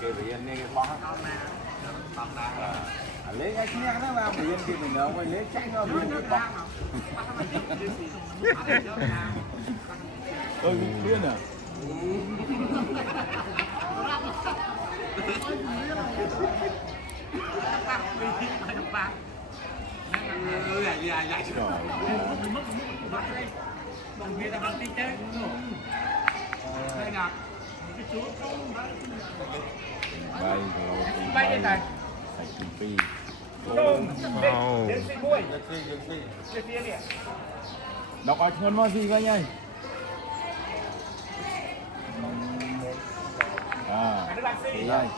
cái biển này cái bóng lấy cái kia nó vào biển thì mình đâu lấy tránh nó biển cái bóng tôi cũng biết à bay đây đọc ai ngon mà gì vậy nhỉ đây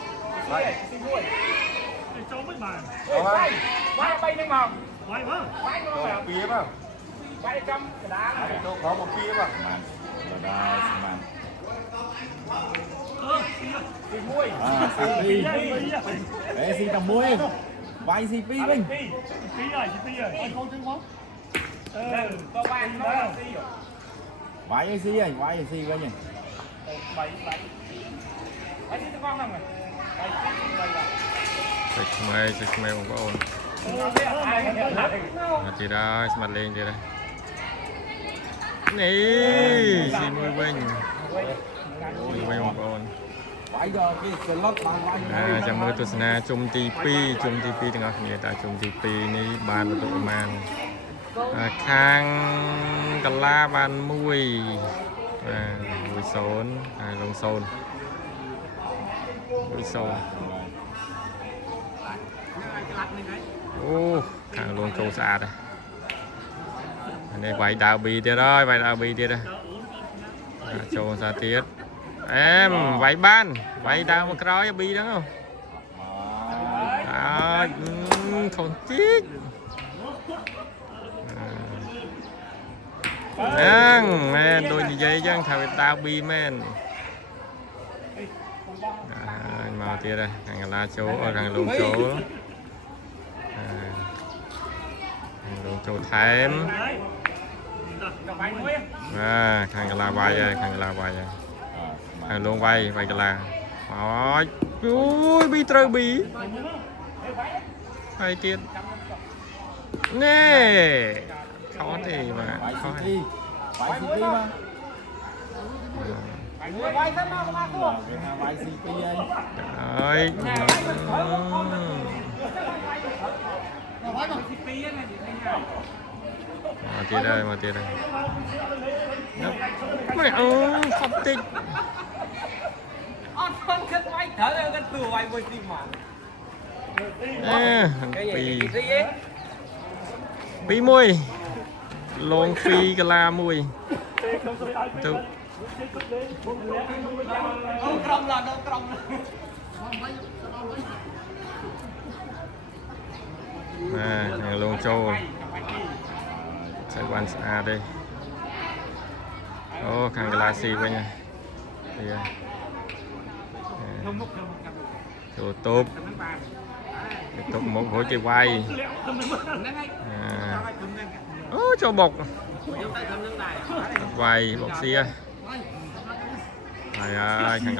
bay lên màu bay ngon phía vào bay trong cái đá này có một phía vào xì muôi đấy xì tầm muôi vay xì phi mình xì rồi anh không chứng không có vay nó xì rồi vay xì anh vay xì với nhỉ bảy xì con không này Sạch mày một con chị đó mặt lên chị đây nè xin mười bên một conចាំមើលទស្សនាជុំទី2ទាំងអស់គ្នាតើជុំទី2នេះបានបន្ទុកប្រមាណខាងកន្លាបាន1 1-0 ហើយលង0 1-0អូខាងលងចូលស្អាតហើយនេះវាយដាវប៊ីទៀតហើយវាយដាវប៊ីទៀតហើយចូលស្អាតទៀតem váy ban váy đau một cái bi đó không không tiếc men đôi như vậy chứ thằng tao bi men màu tia đây thằng la chỗ thằng lùn chỗ thằng lùn chỗ thèm thằng la vai đây thằng la vai đây luôn vay cái là rồi ui bi trơ bi vay tiền nè khó thì mà khó rồi mà tiền đây mày không tin phi mùi lông phi cái la mùi tự thằng lông châu sẽ quan sát đây ô thằng galaxy với nha chỗ tốt một hối cây quay cho bọc quay bọc xia thằng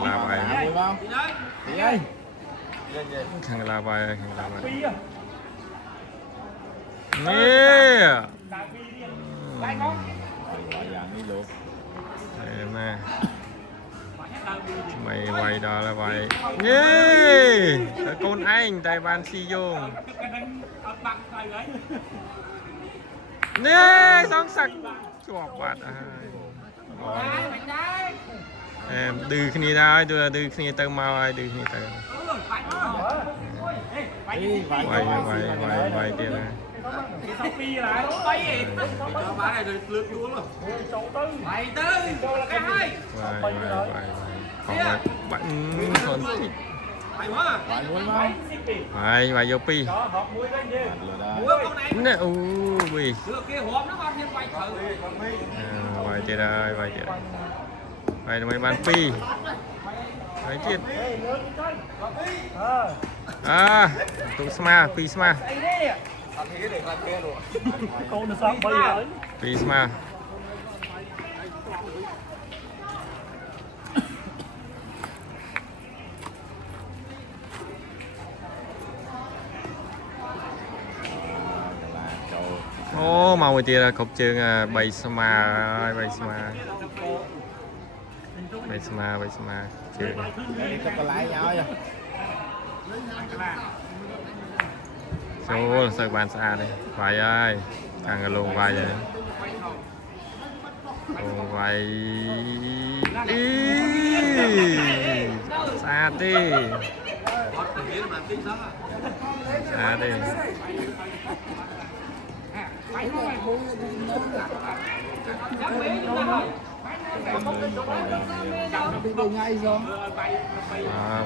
là vậy thằng là vậy nè mà mày quay đó là vậy nè con anh Đài Ban si vô nè xong sạch chuột bạt em đưa khi nào đưa khi tao mau ai đưa khi tao quay kia này vài vô pi nè ui vài tiền đây vài là mấy bàn pi vài tiền tụ sma pi sma pi sma ô màu người tia cột trường bay sma trường Cho có lái nhau vậy. số sợi bàn xa đây vài ơi càng lùng vài vậy lùng vài xa đi xa đi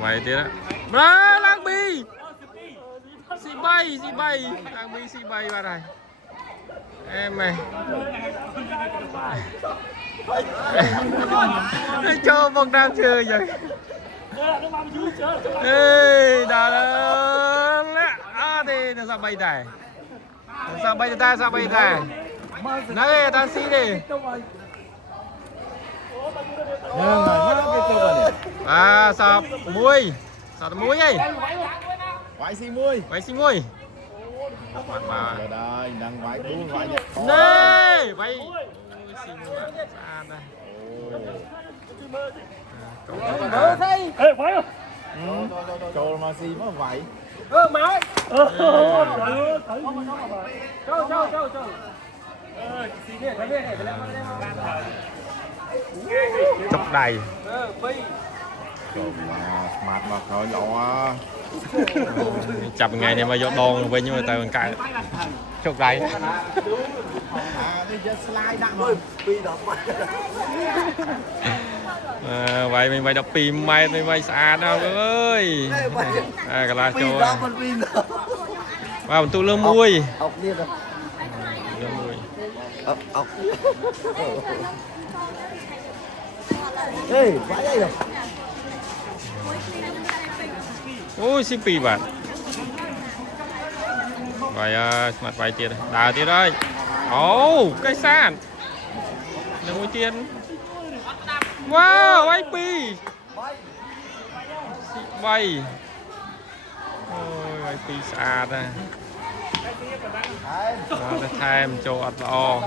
vài tiếng đó bra lang bi xì bay lang bi xì bay vào đây em mày cho một đám chơi vậy ê đã lớn à đi nó sao bay này sao bay ta này ta xí đi à sao muối ấy Vãi xì muối Ở đây đang vãi cú vãi nhật. nè vãi xì muối xa đây Trâu mà xì mà vãi. chọc đầy Trâu mà smart mà thôi nhỏ. chập ngày này mà vô đòn với nhưng mà tao cãi chọc đầy Đi chơi slide đặng thôi. vậy mình đọc pin mày xa đâu ơi cái là cho vào một tụ lương mui Ê, vãi đây rồi. ôi xin pì bạn vậy mặt vài tiền đào tiền đây ồ cây san là mũi tiền wow bay pì bay ôi bay pì xa ra thêm cho ọt lo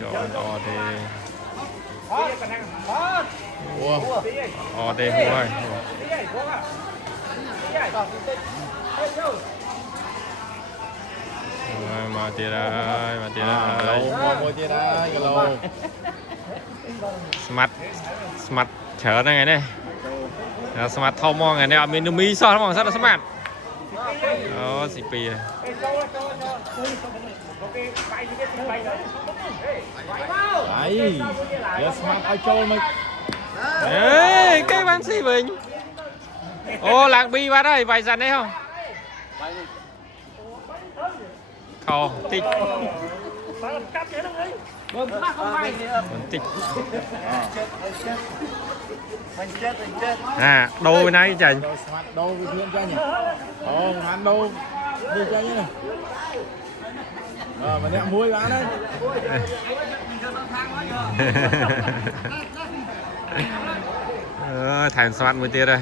cho ọt lo thì đây thôi mà tiền đây Mua tiền đây, cái lô. smart chở này ngày này smart thâu mong ngày này mình mi so mong rất là smart đó xì pì Đấy, giờ smart ao trâu mà. ê cái bán xì mình ô lạc bi vào đây vài dàn đấy không khổ tích tích à đôi này chảnh Smart đâu với thiên cho nhỉ? Hắn đâu đi cho nhỉ này. Mà nè muối bán đấy. thành soạn một tia đây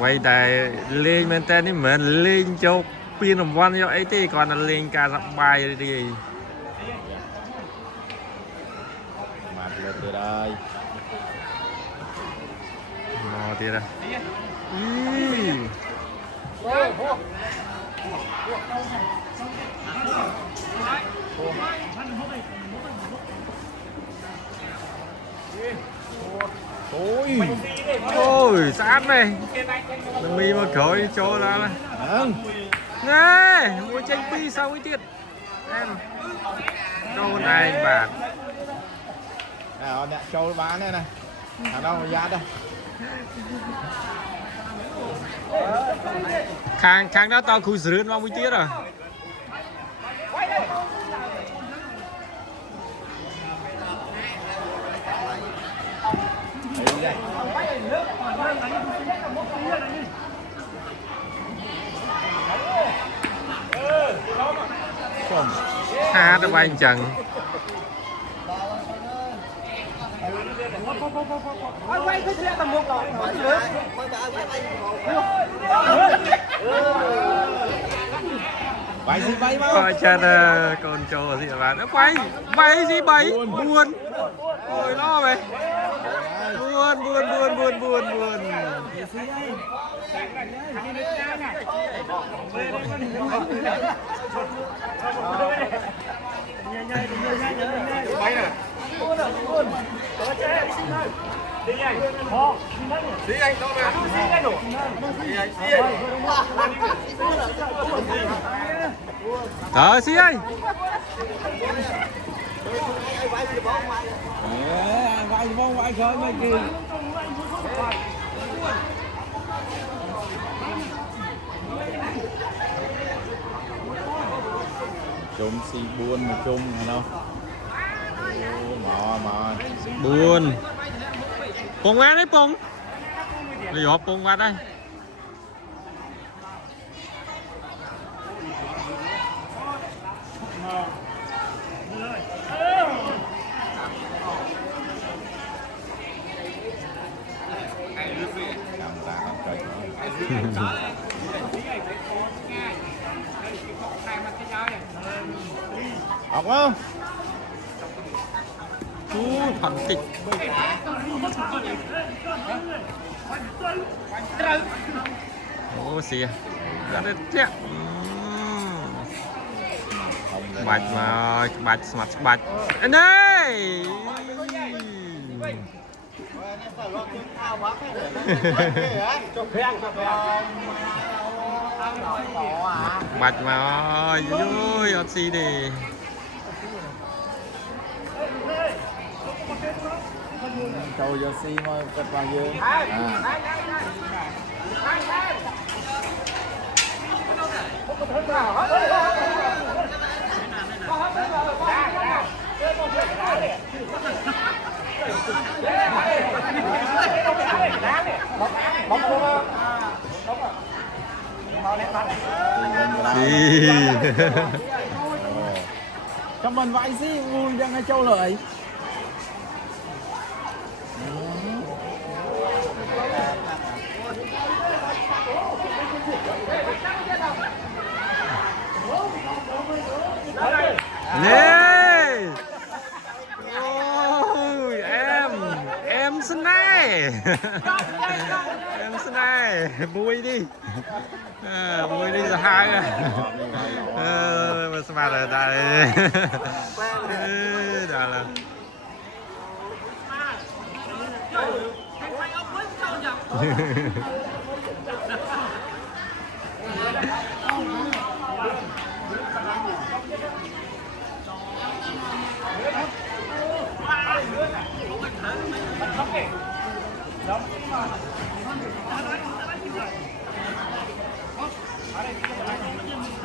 quay đài lên men tên đi mình lên cho pin làm văn cho ấy thì còn là lên cả dặm bài đi Mặt lên từ đây. mò tia đây ôi sát này mi mà khởi cho ra này nè mua tranh pi sau cái tiết em câu này bạn nè trâu bán đây này ở đâu mà giá đây khang đó tao khui sườn vào một tiết rồi ha nó bay chẳng quay cái chuyện tầm một rồi Vậy gì bay mau. Coi chân con trâu gì mà nó quay bay gì bay buồn ôi lo mày buồn buồn buồn buồn buồn buồn Bay nè. Đi anh đâu mà? Đi anh. Thở xí ơi Vai vong vai khơi mấy kia. Chung xì buôn mà chung hả đâu? Mò. buồn Pùng qua đấy Pùng đi hộp Pùng qua đây học không? thần tịch ô xì ra đây chết bạch mà bạch mặt bạch anh ơi bạch mà ơi vui ở xì đi Châu giờ xi mà cất vào dương. Cảm ơn vãi xí vui cho ngay Châu lợi. Nè ôi em xin này em xin này bui đi bui đi rồi hai mà sao mà đây đó là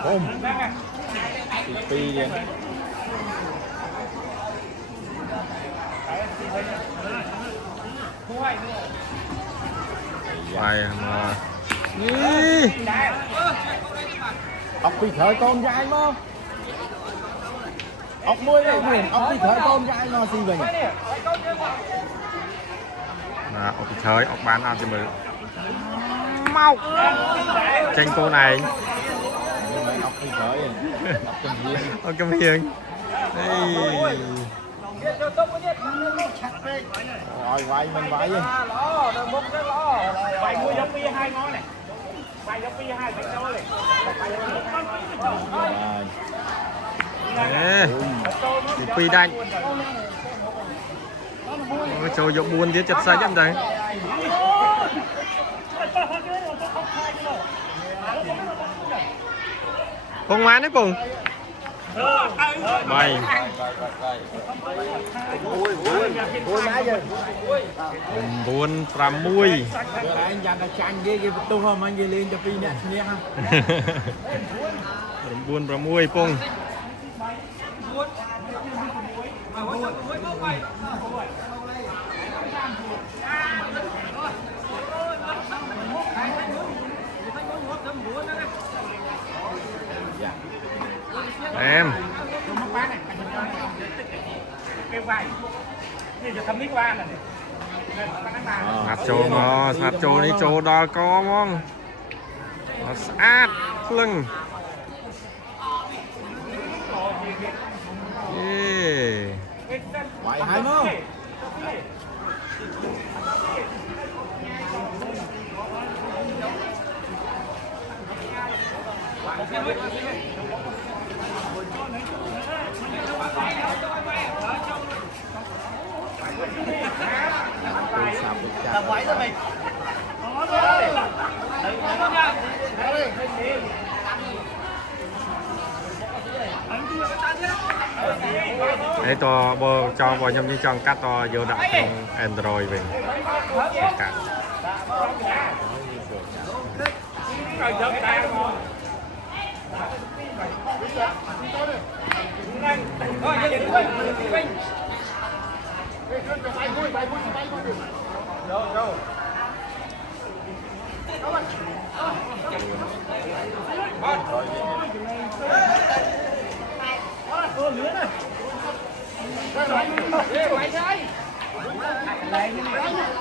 Ôm. Pi đi. Vậy mà đi Ốc pi khởi con trai mà. Ốc muối đây mình, ốc pi khởi con trai nó gì vậy? ốc chơi ốc bán ăn cho mình mau tranh cô này Ốc pi khởi. ốc Kim Hiền Rồi vậy mình vậy đi. vậy mua giống pi hai ngón này vậy giống pi hai cái đó này thì pi đanh cho vô buồn đi chặt sai chân đây Pùng má đấy Pùng mày buồn pram mui Anh dàn là chanh ghê tôi hôm anh lên cho pi nè ha. buồn pram mui Pùng em cái vaiนี่จะทำนิกว่าน่ะ Sạp trâu mà sạp trâu này trâu đo có mong nó sát lưng Vậy hay không? Quậy rồi mình. đấy to bơ cho vào nhâm như trong cắt to vô đặt trong Android về cả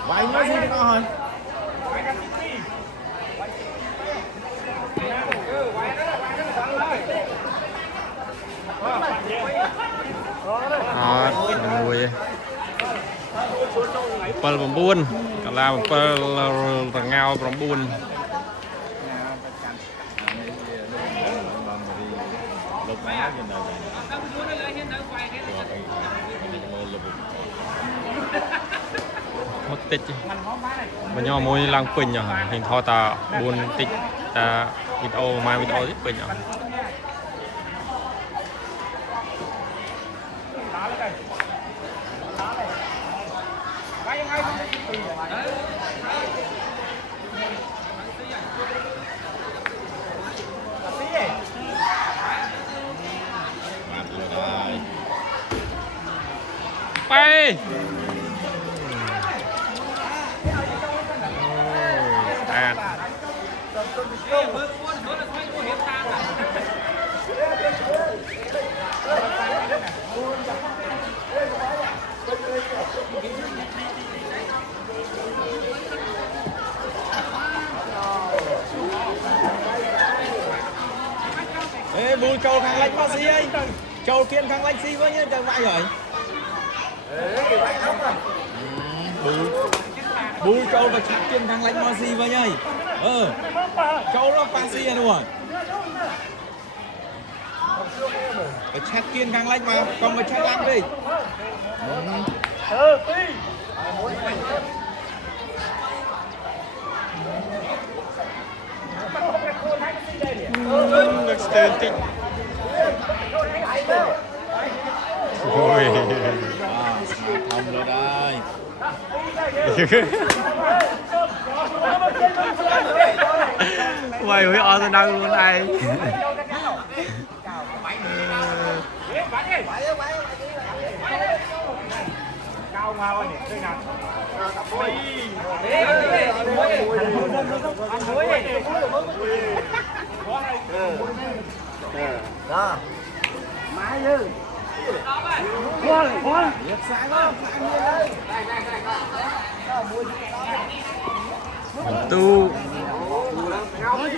Vậy nói gì nó hơn? nuôi pel bom buôn cả là pel tầng ngao bom buôn mất tích bây giờ môi lang pin nhở hình thọ ta buôn tích ta video mai video tích pin nhở bay Ê, bùi trâu khang lạnh bao xí ấy. Trâu kiên khang lạnh xí với nhá, chẳng vậy rồi. Bùi trâu và chặt kiên khang lạnh bao xí với nhá. Trâu nó phá xí rồi đúng rồi. Phải chặt kiên khang lạnh mà, còn phải chặt lạnh đi. được tên tích ôi Thông rồi đây. mày hủy o tôi đang luôn này Cao ngao này, đây nào. Đó. Mãi dư. Khoan. Việc sáng không? tu Ôi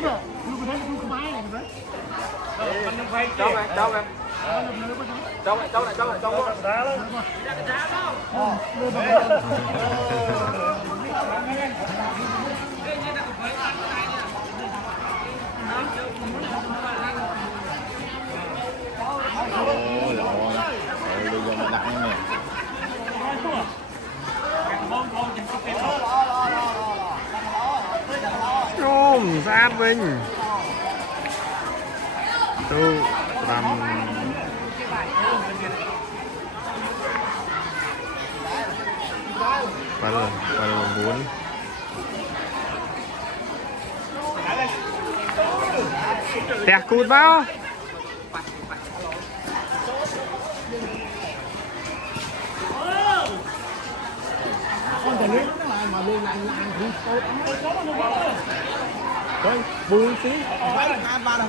lộn. Bây giờ mà đặt nè. chôm sát mình tu làm phần muốn tẹt cụt vào Con thể luyện nó là mà luyện lành thì tốt. Thôi, bùi xí, phải hai ba đâu.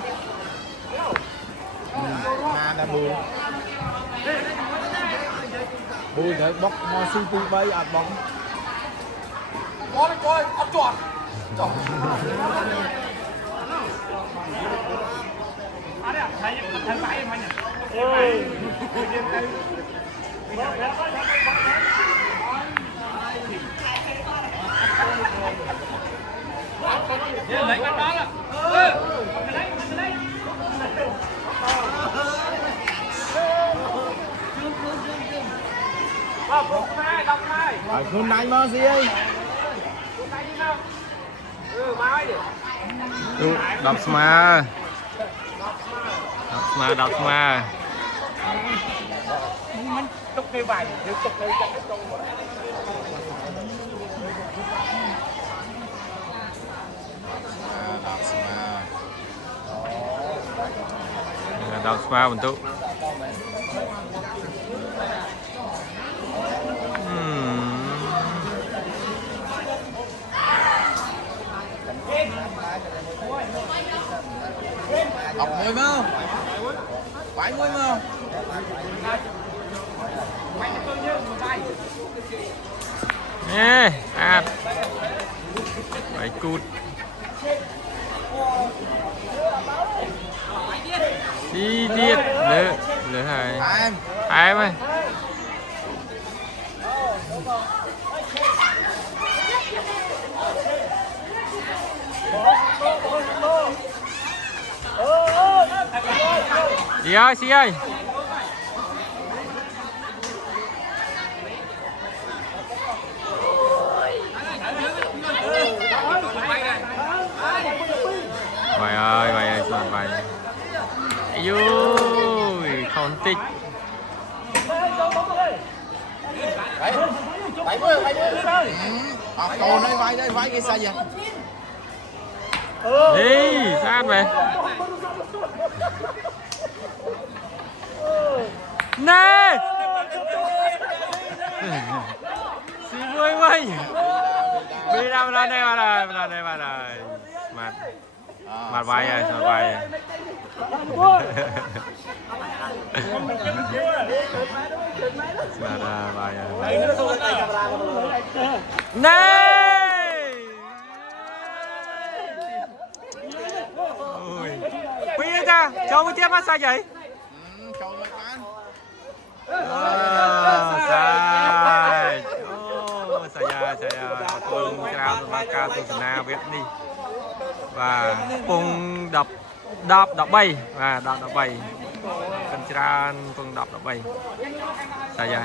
Hà là bùi. Bùi để bóc mò xí bùi bay ọt bóng. coi ấp tròn Thằng bảy mà nhỉ? Lấy cái đó là. Khôn đánh mà gì ấy đọc mà đọc mà Mình tục cây bài, tục cây chắc cái trong rồi. đọc mà bentuk học môi mà bãi môi mà nè phải cút chi tiết lỡ hai em ơi xí ơi Vài ơi, soạn vài. Ui, không tích. Bảy mươi. Cầu đây vai cái sao vậy? Đi, sát về. Nè. Xí mươi mày. Đi ra đây mà đây. Mặt vai rồi, mặt vai rồi. Mặt vai rồi. Này! Ôi. Bây giờ cha, cho một tiếp massage vậy? Cho mấy con. Sai. Saya pun kerana bakal tu sana Việt đi và pung đập bay và đập bay cần tràn pung đập bay saya